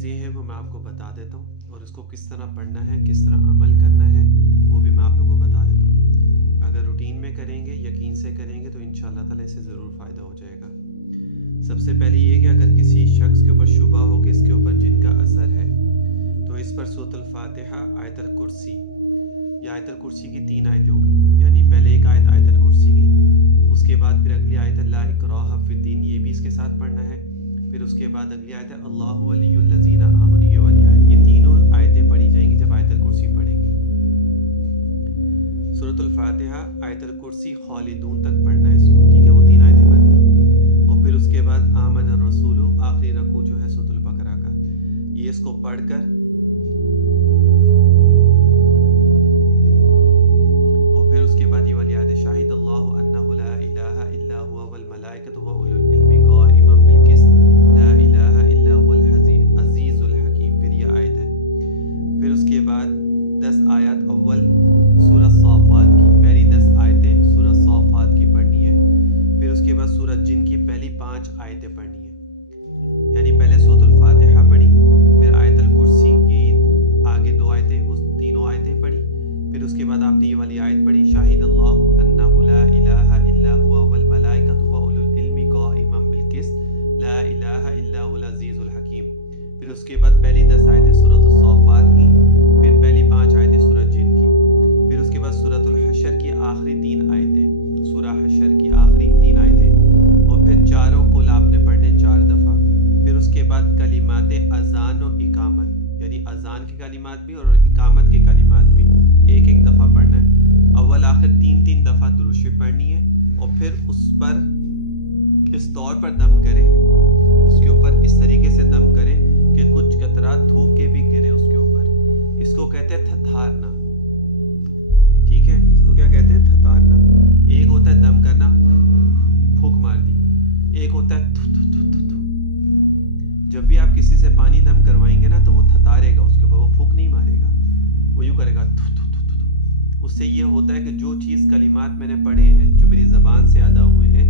چیزیں ہیں وہ میں آپ کو بتا دیتا ہوں، اور اس کو کس طرح پڑھنا ہے، کس طرح عمل کرنا ہے، وہ بھی میں آپ لوگوں کو بتا دیتا ہوں۔ اگر روٹین میں کریں گے، یقین سے کریں گے، تو انشاءاللہ تعالیٰ اس سے ضرور فائدہ ہو جائے گا۔ سب سے پہلے یہ کہ اگر کسی شخص کے اوپر شبہ ہو کہ اس کے اوپر جن کا اثر ہے، تو اس پر سورۃ الفاتحہ، آیت الکرسی یا آیت الکرسی کی 3 آیتیں ہوگی، یعنی پہلے ایک آیت آیت الکرسی کی، اس کے بعد پھر اگلی آیت لا اکراہ فی الدین، یہ بھی اس کے ساتھ پڑھنا ہے، پھر اس کے بعد اگلی آیت ہے اللہ ولی الذین آمنوا، یہ والی آیت، یہ تینوں آیتیں پڑھی جائیں گی جب آیت الکرسی پڑھیں گے۔ سورۃ الفاتحہ، آیت الکرسی، خالدون تک پڑھنا ہے اس کو، ٹھیک ہے، وہ 3 آیتیں بنتی ہیں، اور پھر اس کے بعد آمن الرسول، آخری رکوع جو ہے سورۃ البقرہ کا، یہ اس کو پڑھ کر اور پھر اس کے بعد یہ والی آیت ہے شاہد اللہ انہ لا الہ الا هو والملائکۃ واولو العلم قائما بالقسط لا الہ الا هو العزیز الحکیم، پھر یہ آیت ہے۔ پھر اس کے بعد 10 آیات اول سورہ صافات کی، پہلی 10 آیتیں سورہ صافات کی پڑھنی ہے۔ پھر اس کے بعد سورہ جن کی پہلی 5 آیتیں پڑھنی ہے، یعنی پہلے سورۃ الفاتحہ پڑھی، پھر آیت الکرسی کی آگے 2 آیتیں، اس تینوں آیتیں پڑھی، پھر اس کے بعد آپ نے یہ والی آیت پڑھی شاہد اللہ انہ لا الہ الا هو والملائکۃ واولو العلم قائما بالقسط لا الہ الا هو العزیز الحکیم۔ پھر اس کے بعد پہلی 10 آیتیں سورۃ الصافات کی، پھر پہلی 5 آیتیں سورۃ جن کی، پھر اس کے بعد سورۃ الحشر کی آخری 3 آیتیں، سورہ حشر کی آخری 3 آیتیں، اور پھر چاروں کل آپ نے پڑھنے 4 دفعہ۔ پھر اس کے بعد کلمات اذان و اقامت، یعنی اذان کے کلمات بھی اور اقامت کے کلمات بھی ایک ایک دفعہ پڑھنا ہے، اول آخر 3 دفعہ درود شریف پڑھنی ہے، اور پھر اس پر اس طور پر دم کرے، اس کے اوپر اس طریقے سے دم کرے کہ کچھ قطرات تھوک کے بھی گرے اس کے اوپر، اس کو کہتے ہیں تھتھارنا، ٹھیک ہے، اس کو کیا کہتے ہیں؟ تھتھارنا۔ ایک ہوتا ہے دم کرنا، پھونک مار دی، ایک ہوتا ہے تھو تھو تھو تھو تھو۔ جب بھی آپ کسی سے پانی دم کروائیں گے نا تو وہ تھتارے گا اس کے اوپر، وہ پھونک نہیں مارے گا، وہ یوں کرے گا تھو تھو تھو تھو۔ اس سے یہ ہوتا ہے کہ جو چیز کلمات میں نے پڑھے ہیں، جو میری زبان سے ادا ہوئے ہیں،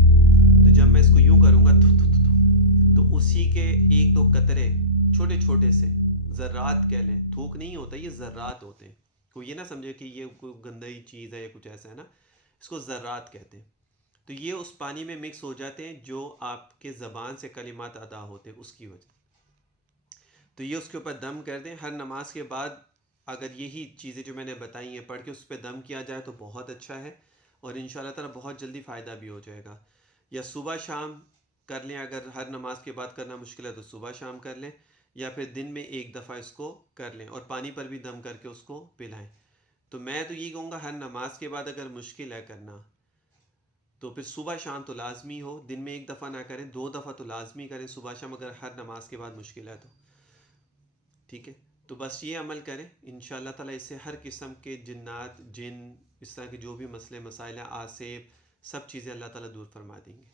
تو جب میں اس کو یوں کروں گا تھو تھو تھو تھو، تو اسی کے 1-2 قطرے چھوٹے چھوٹے سے ذرات کہہ لیں، تھوک نہیں ہوتا، یہ ذرات ہوتے ہیں، کوئی یہ نہ سمجھے کہ یہ کوئی گندی چیز ہے یا کچھ ایسا ہے نا، اس کو ذرات کہتے ہیں۔ تو یہ اس پانی میں مکس ہو جاتے ہیں جو آپ کے زبان سے کلمات ادا ہوتے ہیں اس کی وجہ، تو یہ اس کے اوپر دم کر دیں۔ ہر نماز کے بعد اگر یہی چیزیں جو میں نے بتائی ہیں پڑھ کے اس پہ دم کیا جائے تو بہت اچھا ہے، اور انشاءاللہ تعالیٰ بہت جلدی فائدہ بھی ہو جائے گا۔ یا صبح شام کر لیں، اگر ہر نماز کے بعد کرنا مشکل ہے تو صبح شام کر لیں، یا پھر دن میں 1 دفعہ اس کو کر لیں، اور پانی پر بھی دم کر کے اس کو پلائیں۔ تو میں تو یہ کہوں گا ہر نماز کے بعد اگر مشکل ہے کرنا تو پھر صبح شام تو لازمی ہو، دن میں 1 دفعہ نہ کریں، 2 دفعہ تو لازمی کریں صبح شام، اگر ہر نماز کے بعد مشکل ہے تو، ٹھیک ہے۔ تو بس یہ عمل کریں، انشاءاللہ تعالیٰ اس سے ہر قسم کے جنات، جن، اس طرح کے جو بھی مسئلے مسائل ہیں، آسیب، سب چیزیں اللہ تعالیٰ دور فرما دیں گے۔